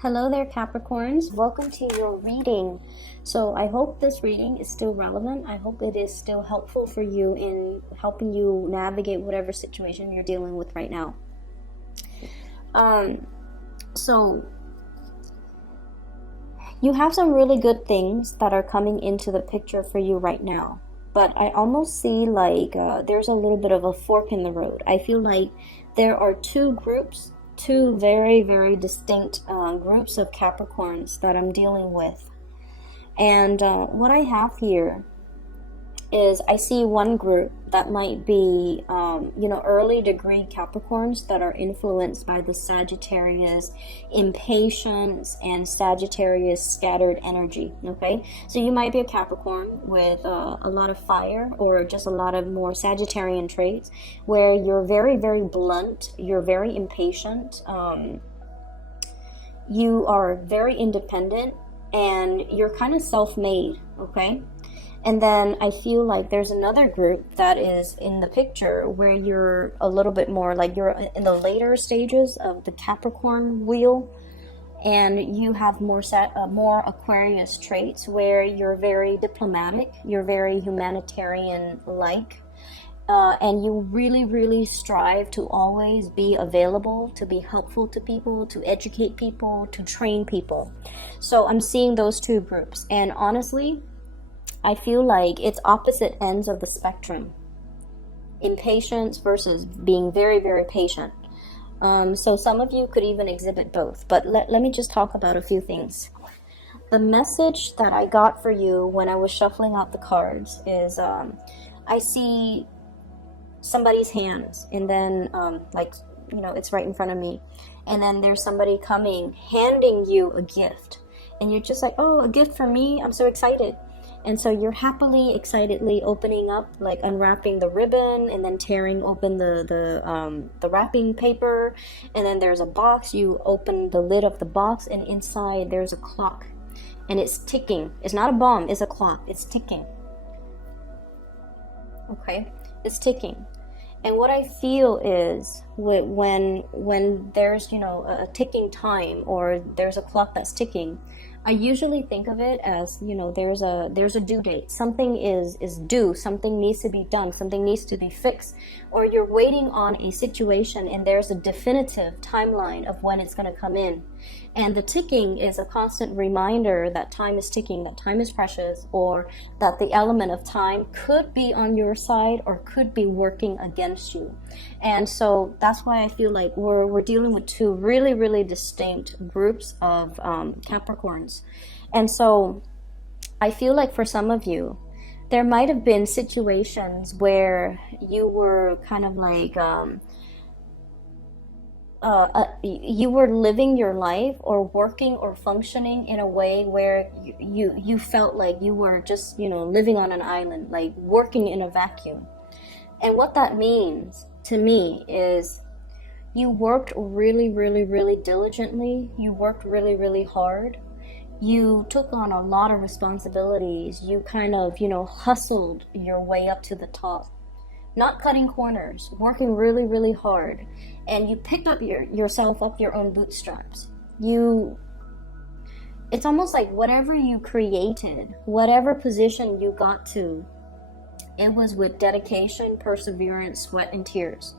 Hello there, Capricorns. Welcome to your reading. So I hope this reading is still relevant. I hope it is still helpful for you in helping you navigate whatever situation you're dealing with right now. So you have some really good things that are coming into the picture for you right now. But I almost see like there's a little bit of a fork in the road. I feel like there are two very, very distinct groups of Capricorns that I'm dealing with. And what I have here is I see one group that might be, early degree Capricorns that are influenced by the Sagittarius impatience and Sagittarius scattered energy, okay? So you might be a Capricorn with a lot of fire or just a lot of more Sagittarian traits where you're very, very blunt, you're very impatient, you are very independent, and you're kind of self-made, okay? And then I feel like there's another group that is in the picture where you're a little bit more like you're in the later stages of the Capricorn wheel, and you have more Aquarius traits where you're very diplomatic, you're very humanitarian-like, and you really, really strive to always be available, to be helpful to people, to educate people, to train people. So I'm seeing those two groups, and honestly, I feel like it's opposite ends of the spectrum. Impatience versus being very, very patient. So some of you could even exhibit both. But let me just talk about a few things. The message that I got for you when I was shuffling out the cards is I see somebody's hands, and then it's right in front of me. And then there's somebody coming, handing you a gift. And you're just like, oh, a gift for me? I'm so excited. And so you're happily, excitedly opening up, like unwrapping the ribbon and then tearing open the wrapping paper. And then there's a box. You open the lid of the box, and inside there's a clock. And it's ticking. It's not a bomb, it's a clock. It's ticking. Okay? It's ticking. And what I feel is when there's, a ticking time or there's a clock that's ticking, I usually think of it as, there's a due date. Something is due. Something needs to be done. Something needs to be fixed. Or you're waiting on a situation and there's a definitive timeline of when it's going to come in. And the ticking is a constant reminder that time is ticking, that time is precious, or that the element of time could be on your side or could be working against you. And so that's why I feel like we're dealing with two really, really distinct groups of Capricorns. And so I feel like for some of you, there might have been situations where you were kind of like you were living your life or working or functioning in a way where you felt like you were just, living on an island, like working in a vacuum. And what that means to me is you worked really, really, really diligently. You worked really, really hard. You took on a lot of responsibilities. You kind of, hustled your way up to the top. Not cutting corners, working really, really hard. And you picked up yourself up your own bootstraps. It's almost like whatever you created, whatever position you got to, it was with dedication, perseverance, sweat, and tears.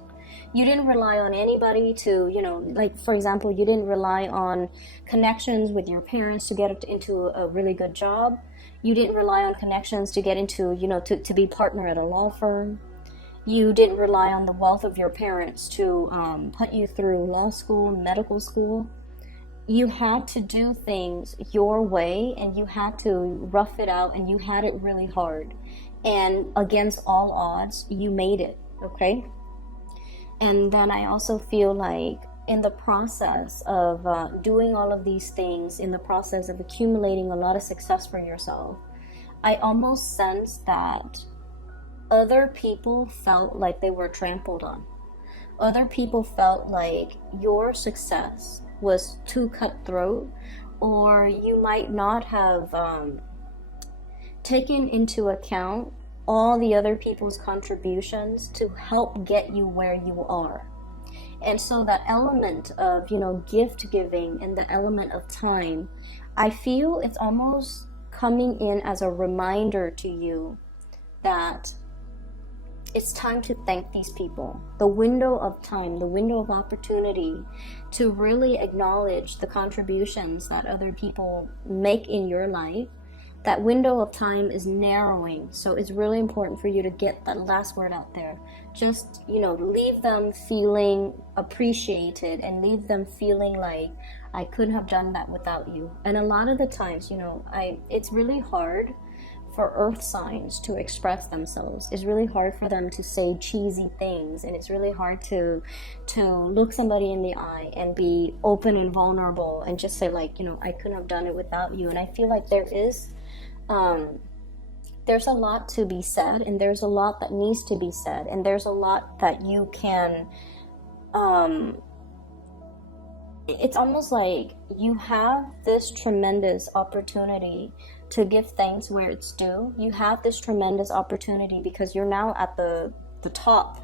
You didn't rely on anybody to, like, for example, you didn't rely on connections with your parents to get into a really good job. You didn't rely on connections to get into, to be partner at a law firm. You didn't rely on the wealth of your parents to put you through law school, medical school. You had to do things your way, and you had to rough it out, and you had it really hard. And against all odds, you made it, okay? And then I also feel like in the process of doing all of these things, in the process of accumulating a lot of success for yourself, I almost sense that other people felt like they were trampled on. Other people felt like your success was too cutthroat, or you might not have taken into account all the other people's contributions to help get you where you are. And so that element of, gift giving and the element of time, I feel it's almost coming in as a reminder to you that it's time to thank these people. The window of time, the window of opportunity to really acknowledge the contributions that other people make in your life, that window of time is narrowing. So it's really important for you to get that last word out there. Just, leave them feeling appreciated and leave them feeling like, I couldn't have done that without you. And a lot of the times, it's really hard for earth signs to express themselves. It's really hard for them to say cheesy things, and it's really hard to look somebody in the eye and be open and vulnerable and just say like, I couldn't have done it without you. And I feel like there's a lot to be said, and there's a lot that needs to be said, and there's a lot that you can it's almost like you have this tremendous opportunity to give thanks where it's due. You have this tremendous opportunity because you're now at the top,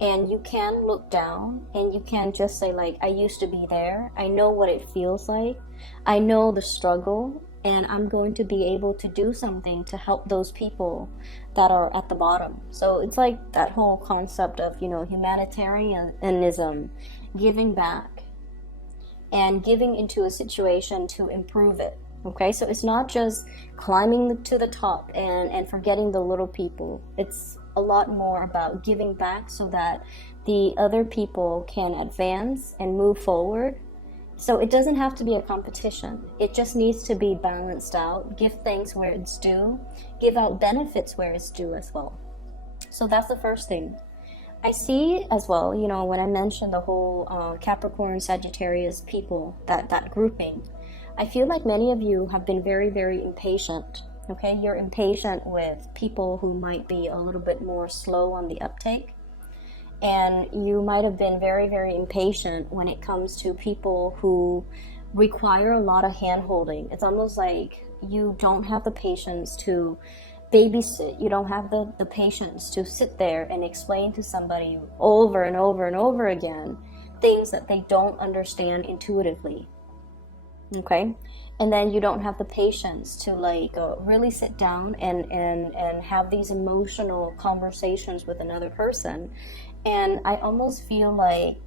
and you can look down and you can just say like, I used to be there. I know what it feels like. I know the struggle, and I'm going to be able to do something to help those people that are at the bottom. So it's like that whole concept of, humanitarianism, giving back and giving into a situation to improve it. Okay, so it's not just climbing to the top and forgetting the little people. It's a lot more about giving back so that the other people can advance and move forward. So it doesn't have to be a competition. It just needs to be balanced out. Give things where it's due. Give out benefits where it's due as well. So that's the first thing. I see as well, when I mentioned the whole Capricorn, Sagittarius people, that grouping, I feel like many of you have been very, very impatient. Okay, you're impatient with people who might be a little bit more slow on the uptake. And you might have been very, very impatient when it comes to people who require a lot of hand-holding. It's almost like you don't have the patience to babysit. You don't have the patience to sit there and explain to somebody over and over and over again things that they don't understand intuitively. Okay? And then you don't have the patience to really sit down and have these emotional conversations with another person. And I almost feel like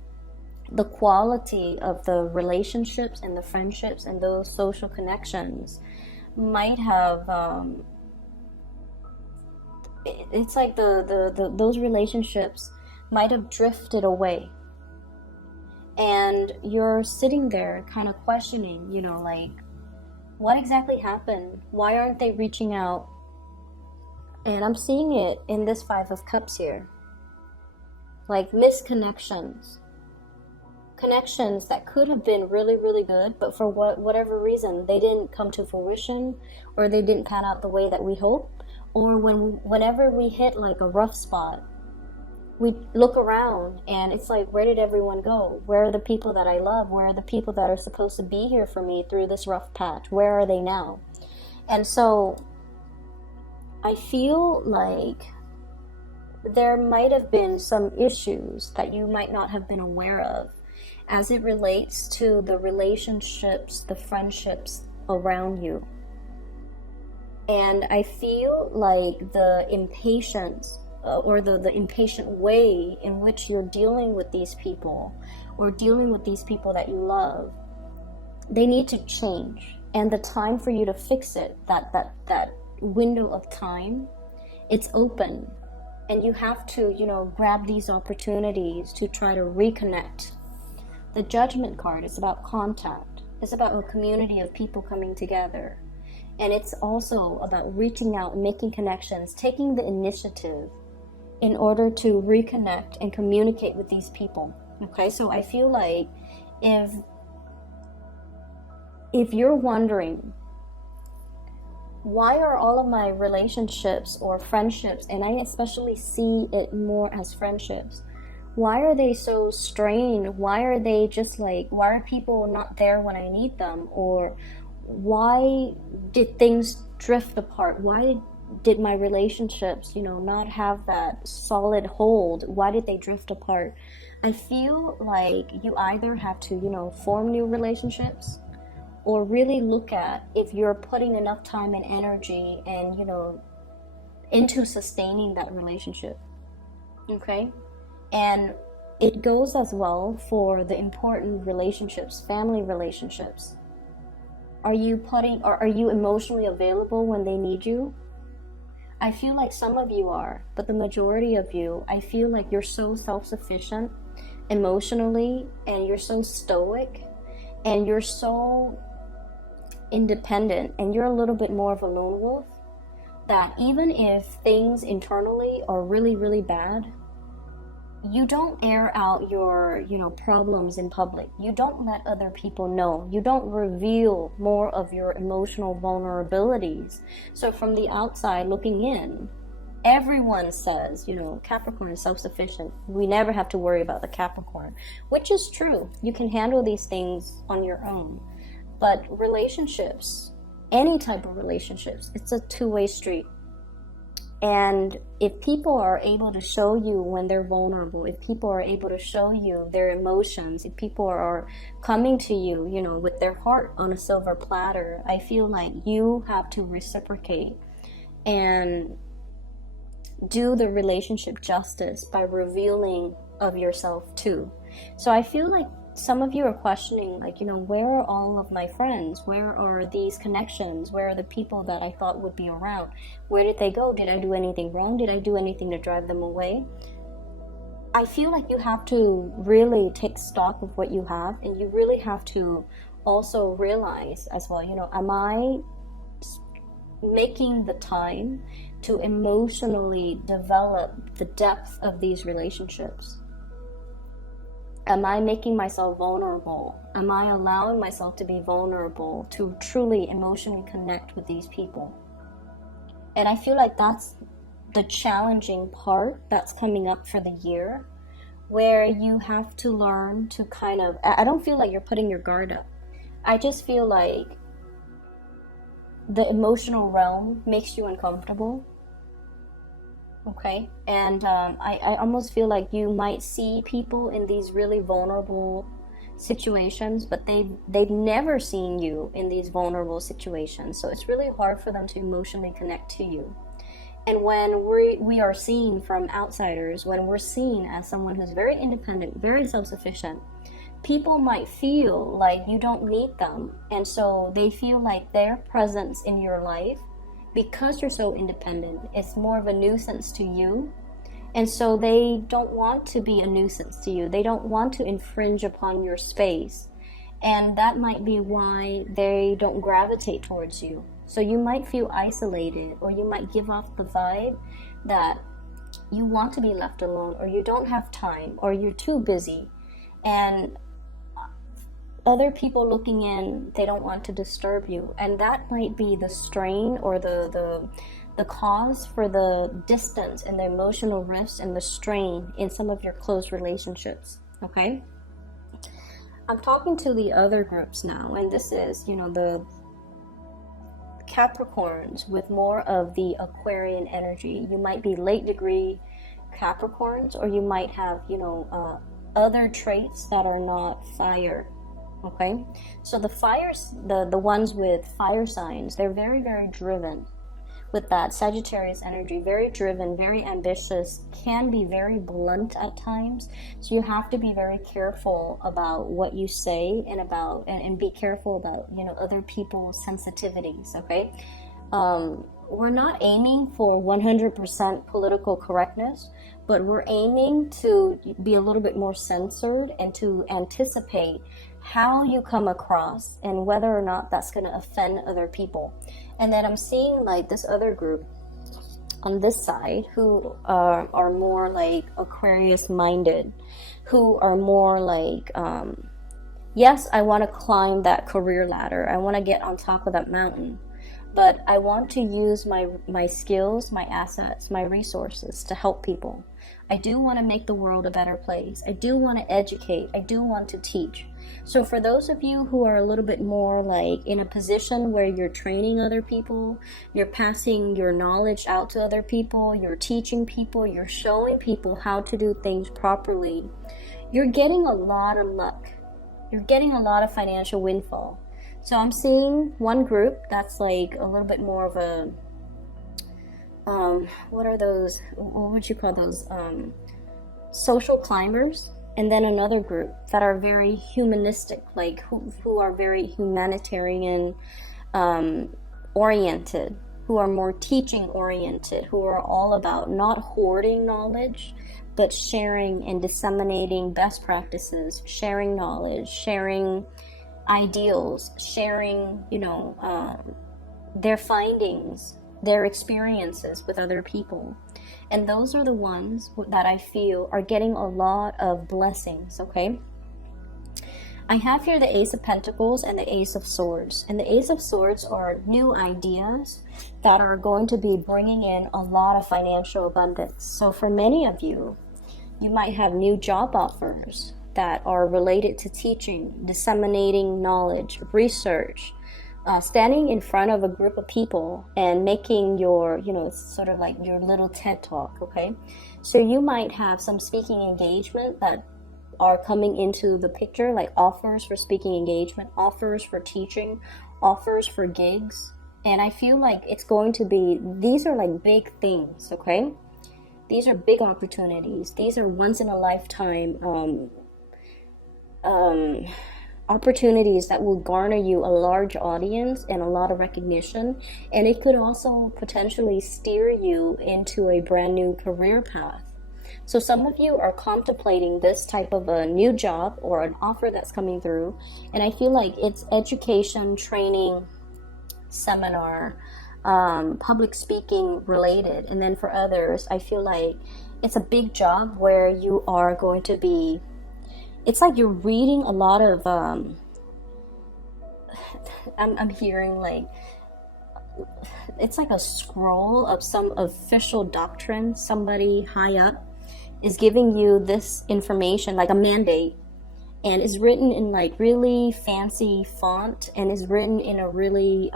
the quality of the relationships and the friendships and those social connections might have it's like those relationships might have drifted away. And you're sitting there kind of questioning, what exactly happened? Why aren't they reaching out? And I'm seeing it in this Five of Cups here. Like misconnections. Connections that could have been really, really good, but for whatever reason, they didn't come to fruition, or they didn't pan out the way that we hoped. Or whenever we hit like a rough spot, we look around and it's like, where did everyone go? Where are the people that I love? Where are the people that are supposed to be here for me through this rough patch? Where are they now? And so I feel like there might have been some issues that you might not have been aware of as it relates to the relationships, the friendships around you. And I feel like the impatience or the impatient way in which you're dealing with these people, or dealing with these people that you love, they need to change. And the time for you to fix it, that window of time, it's open. And you have to, grab these opportunities to try to reconnect. The Judgment card is about contact. It's about a community of people coming together. And it's also about reaching out, making connections, taking the initiative in order to reconnect and communicate with these people. Okay, so I feel like if you're wondering, why are all of my relationships or friendships, and I especially see it more as friendships, why are they so strained? Why are they just why are people not there when I need them? Or why did things drift apart? Why did my relationships, not have that solid hold? Why did they drift apart? I feel like you either have to, form new relationships, or really look at if you're putting enough time and energy and, into sustaining that relationship. Okay? And it goes as well for the important relationships, family relationships. Are you emotionally available when they need you? I feel like some of you are, but the majority of you, I feel like you're so self-sufficient emotionally, and you're so stoic, and you're so independent, and you're a little bit more of a lone wolf, that even if things internally are really, really bad, you don't air out your, problems in public. You don't let other people know. You don't reveal more of your emotional vulnerabilities. So from the outside looking in, everyone says, Capricorn is self-sufficient. We never have to worry about the Capricorn, which is true. You can handle these things on your own. But relationships, any type of relationships, it's a two-way street. And if people are able to show you when they're vulnerable, if people are able to show you their emotions, if people are coming to you, with their heart on a silver platter, I feel like you have to reciprocate and do the relationship justice by revealing of yourself too. So I feel like some of you are questioning, where are all of my friends? Where are these connections? Where are the people that I thought would be around? Where did they go? Did I do anything wrong? Did I do anything to drive them away? I feel like you have to really take stock of what you have, and you really have to also realize as well, am I making the time to emotionally develop the depth of these relationships? Am I making myself vulnerable? Am I allowing myself to be vulnerable to truly emotionally connect with these people? And I feel like that's the challenging part that's coming up for the year, where you have to learn to I don't feel like you're putting your guard up. I just feel like the emotional realm makes you uncomfortable. Okay, and I almost feel like you might see people in these really vulnerable situations, but they've never seen you in these vulnerable situations, so it's really hard for them to emotionally connect to you. And when we are seen from outsiders, when we're seen as someone who's very independent, very self-sufficient, people might feel like you don't need them, and so they feel like their presence in your life, because you're so independent, it's more of a nuisance to you. And so they don't want to be a nuisance to you. They don't want to infringe upon your space. And that might be why they don't gravitate towards you. So you might feel isolated, or you might give off the vibe that you want to be left alone, or you don't have time, or you're too busy. And other people looking in, they don't want to disturb you, and that might be the strain or the cause for the distance and the emotional rifts and the strain in some of your close relationships. Okay, I'm talking to the other groups now, and this is the Capricorns with more of the Aquarian energy. You might be late degree Capricorns, or you might have other traits that are not fire. Okay, so the fires, the ones with fire signs, they're very, very driven with that Sagittarius energy, very driven, very ambitious, can be very blunt at times. So you have to be very careful about what you say, and be careful about other people's sensitivities. Okay, we're not aiming for 100% political correctness, but we're aiming to be a little bit more censored and to anticipate how you come across and whether or not that's going to offend other people. And then I'm seeing this other group on this side who are more like Aquarius minded, who are more like, yes, I want to climb that career ladder. I want to get on top of that mountain, but I want to use my skills, my assets, my resources to help people. I do want to make the world a better place. I do want to educate. I do want to teach. So for those of you who are a little bit more in a position where you're training other people, you're passing your knowledge out to other people, you're teaching people, you're showing people how to do things properly, you're getting a lot of luck. You're getting a lot of financial windfall. So I'm seeing one group that's like a little bit more of a, what are those, what would you call those, social climbers. And then another group that are very humanistic, like who are very humanitarian oriented, who are more teaching oriented, who are all about not hoarding knowledge, but sharing and disseminating best practices, sharing knowledge, sharing ideals, sharing, their findings, their experiences with other people. And those are the ones that I feel are getting a lot of blessings, okay? I have here the Ace of Pentacles and the Ace of Swords. And the Ace of Swords are new ideas that are going to be bringing in a lot of financial abundance. So for many of you, you might have new job offers that are related to teaching, disseminating knowledge, research, standing in front of a group of people and making your, sort of like your little TED talk, okay? So you might have some speaking engagement that are coming into the picture, like offers for speaking engagement, offers for teaching, offers for gigs. And I feel like it's going to be, these are like big things, okay? These are big opportunities. These are once in a lifetime opportunities that will garner you a large audience and a lot of recognition. And it could also potentially steer you into a brand new career path. So some of you are contemplating this type of a new job or an offer that's coming through. And I feel like it's education, training, seminar, public speaking related. And then for others, I feel like it's a big job where you are going to be, it's like you're reading a lot of, I'm hearing like, it's like a scroll of some official doctrine. Somebody high up is giving you this information, like a mandate, and it's written in like really fancy font and is written in a really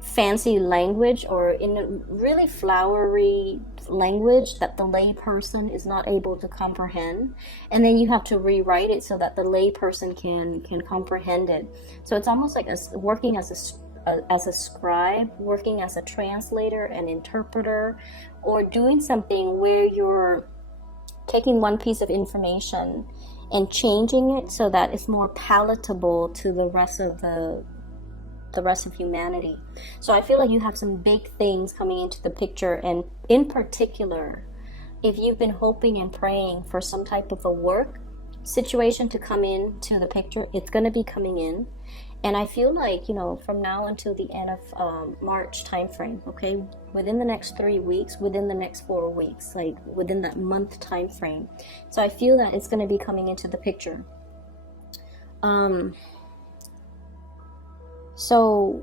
fancy language, or in a really flowery language that the lay person is not able to comprehend, and then you have to rewrite it so that the lay person can comprehend it. So it's almost like working as a scribe, working as a translator, an interpreter, or doing something where you're taking one piece of information and changing it so that it's more palatable to the rest of humanity. So I feel like you have some big things coming into the picture, and in particular, if you've been hoping and praying for some type of a work situation to come into the picture, it's going to be coming in. And I feel like, from now until the end of March timeframe, okay, within the next 3 weeks, within the next 4 weeks, like within that month time frame. So I feel that it's going to be coming into the picture. So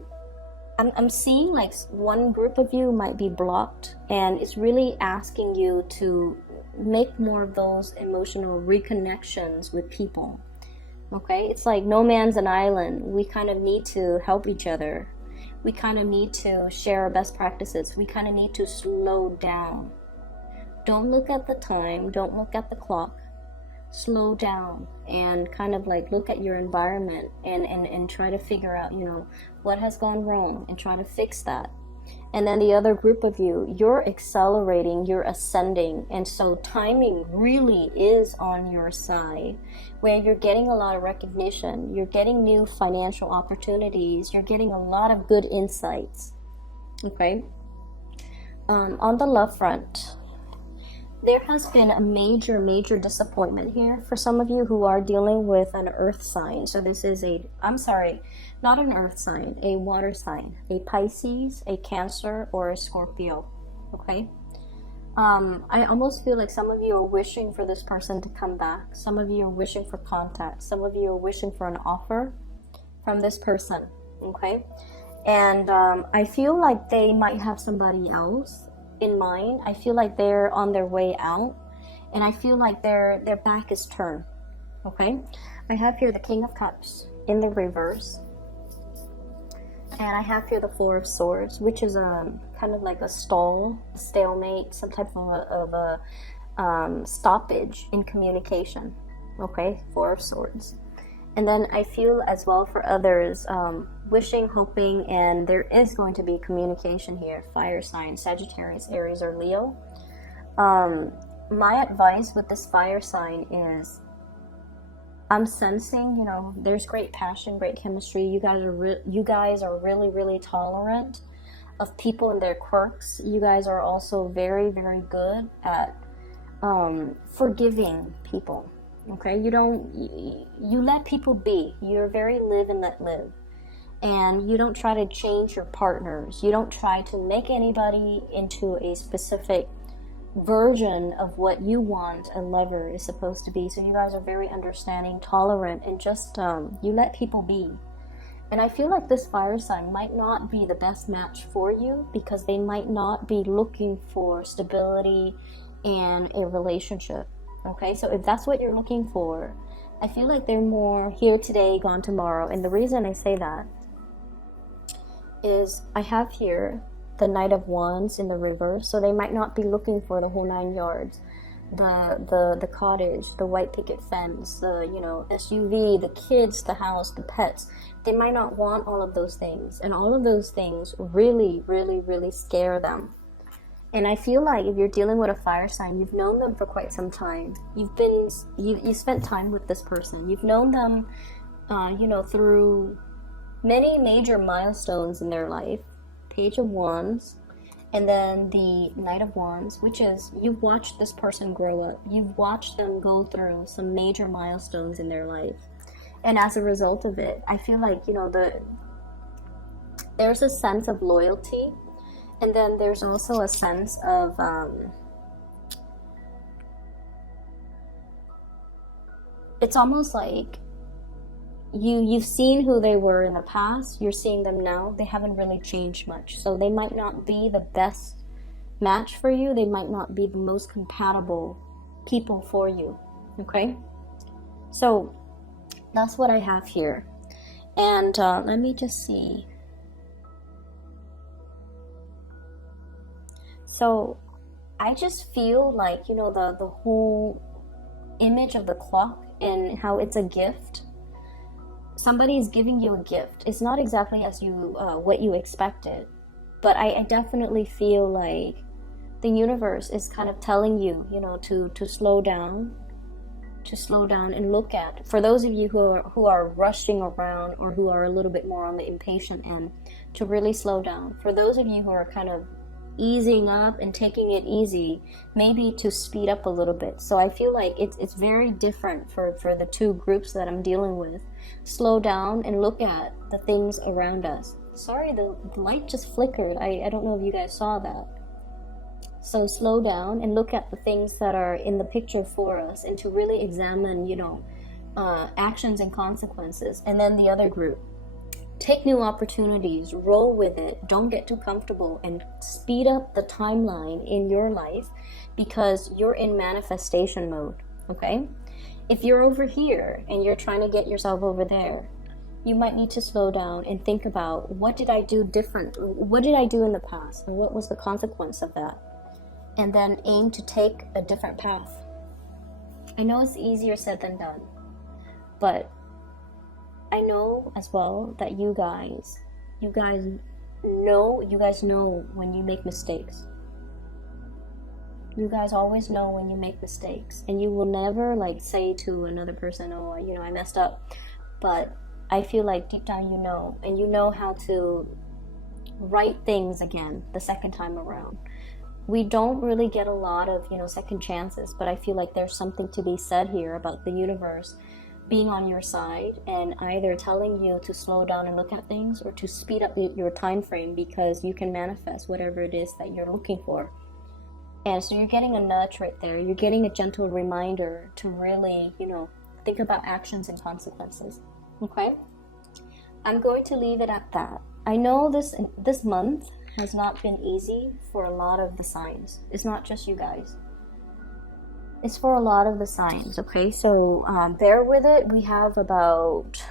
I'm seeing like one group of you might be blocked, and it's really asking you to make more of those emotional reconnections with people. Okay, it's like no man's an island. We kind of need to help each other. We kind of need to share our best practices. We kind of need to slow down. Don't look at the time. Don't look at the clock. Slow down and kind of like look at your environment and try to figure out, what has gone wrong and try to fix that. And then the other group of you, you're accelerating, you're ascending. And so timing really is on your side, where you're getting a lot of recognition, you're getting new financial opportunities, you're getting a lot of good insights. Okay. On the love front, there has been a major disappointment here for some of you who are dealing with an earth sign. So this is not an earth sign, a water sign, a Pisces, a Cancer, or a Scorpio. Okay. I almost feel like some of you are wishing for this person to come back. Some of you are wishing for contact. Some of you are wishing for an offer from this person. Okay. And I feel like they might have somebody else in mind. I feel like they're on their way out, and I feel like their back is turned. Okay, I have here the King of Cups in the reverse, and I have here the Four of Swords, which is kind of like a stalemate, some type of a stoppage in communication. Okay, Four of Swords. And then I feel as well for others, wishing, hoping, and there is going to be communication here. Fire sign, Sagittarius, Aries, or Leo. My advice with this fire sign is, I'm sensing, there's great passion, great chemistry. You guys are really, really tolerant of people and their quirks. You guys are also very, very good at forgiving people. Okay, you let people be. You're very live and let live. And you don't try to change your partners. You don't try to make anybody into a specific version of what you want a lover is supposed to be. So you guys are very understanding, tolerant, and just you let people be. And I feel like this fire sign might not be the best match for you because they might not be looking for stability and a relationship. Okay, so if that's what you're looking for, I feel like they're more here today, gone tomorrow. And the reason I say that is I have here the Knight of Wands in the reverse, so they might not be looking for the whole 9 yards. The cottage, the white picket fence, the SUV, the kids, the house, the pets. They might not want all of those things, and all of those things really, really, really scare them. And I feel like if you're dealing with a fire sign, you've known them for quite some time. You spent time with this person. You've known them, through many major milestones in their life. Page of Wands, and then the Knight of Wands, which is you've watched this person grow up. You've watched them go through some major milestones in their life. And as a result of it, I feel like, there's a sense of loyalty. And then there's also a sense of it's almost like you've seen who they were in the past, you're seeing them now. They haven't really changed much. So they might not be the best match for you. They might not be the most compatible people for you. Okay? So that's what I have here. And let me just see. So I just feel like, the whole image of the clock and how it's a gift. Somebody is giving you a gift. It's not exactly as what you expected, but I definitely feel like the universe is kind of telling you, to slow down, and look at. For those of you who are rushing around or who are a little bit more on the impatient end, to really slow down. For those of you who are kind of easing up and taking it easy, maybe to speed up a little bit. So I feel like it's very different for the two groups that I'm dealing with. Slow down and look at the things around us. Sorry, the light just flickered. I don't know if you guys saw that. So slow down and look at the things that are in the picture for us, and to really examine, actions and consequences. And then the other group, take new opportunities, roll with it, don't get too comfortable, and speed up the timeline in your life because you're in manifestation mode. Okay? If you're over here and you're trying to get yourself over there, you might need to slow down and think about, what did I do different? What did I do in the past? And what was the consequence of that? And then aim to take a different path. I know it's easier said than done, but I know as well that you guys know when you make mistakes. You guys always know when you make mistakes, and you will never say to another person, oh, I messed up. But I feel like deep down and you know how to right things again the second time around. We don't really get a lot of, second chances, but I feel like there's something to be said here about the universe being on your side and either telling you to slow down and look at things, or to speed up your time frame, because you can manifest whatever it is that you're looking for. And so you're getting a nudge right there. You're getting a gentle reminder to really, think about actions and consequences. Okay? I'm going to leave it at that. I know this month has not been easy for a lot of the signs. It's not just you guys. It's for a lot of the signs, okay? So bear with it. We have about,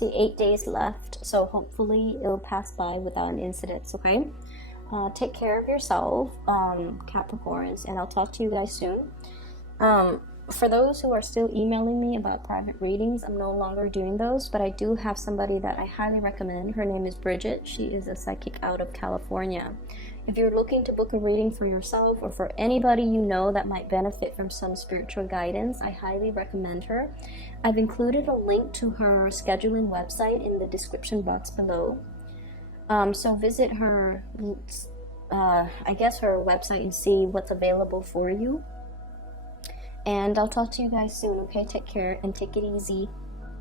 8 days left. So hopefully it'll pass by without incidents, okay? Take care of yourself, Capricorns, and I'll talk to you guys soon. For those who are still emailing me about private readings, I'm no longer doing those, but I do have somebody that I highly recommend. Her name is Bridget. She is a psychic out of California. If you're looking to book a reading for yourself or for anybody you know that might benefit from some spiritual guidance, I highly recommend her. I've included a link to her scheduling website in the description box below. So visit her, I guess her website, and see what's available for you. And I'll talk to you guys soon, okay? Take care and take it easy.